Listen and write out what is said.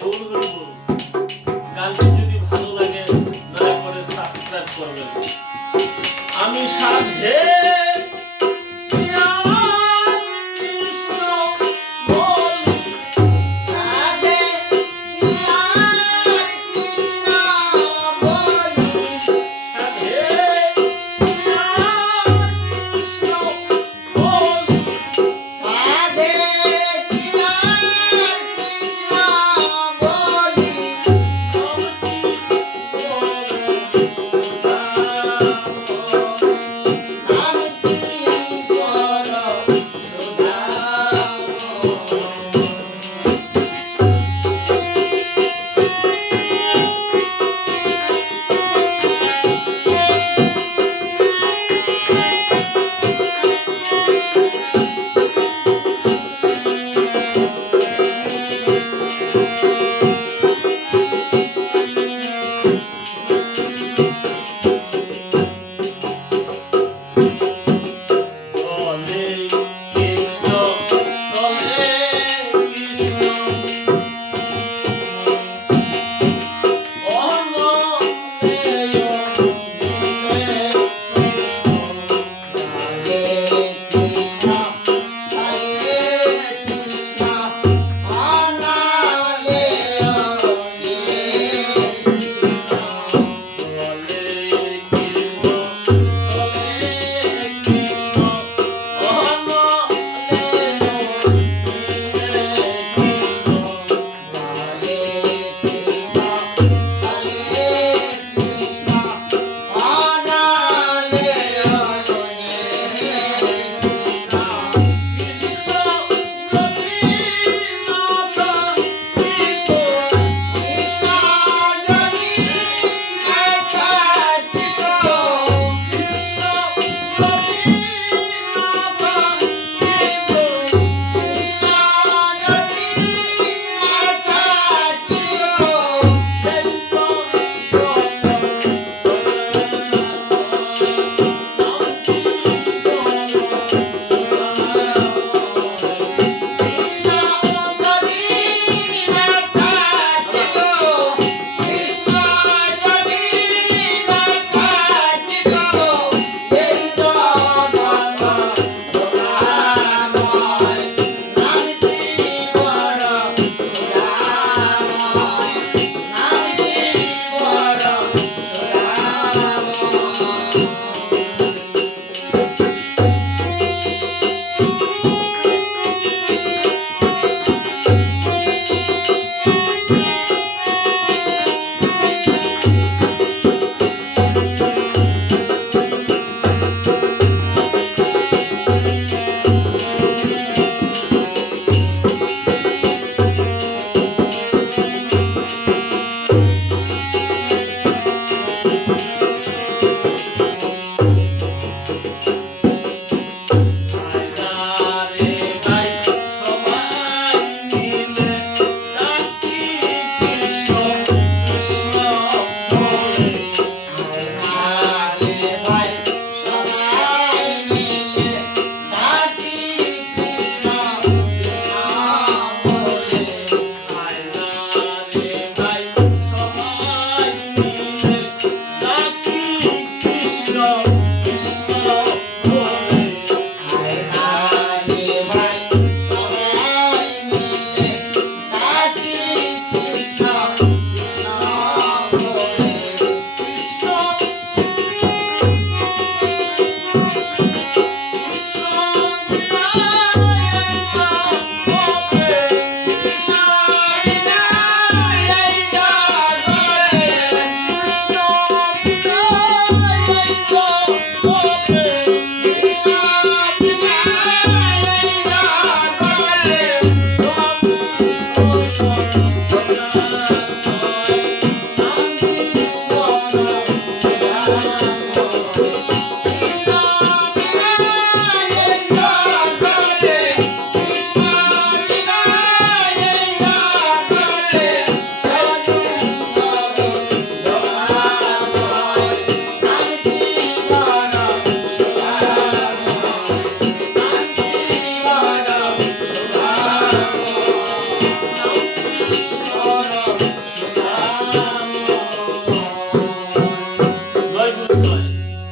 todo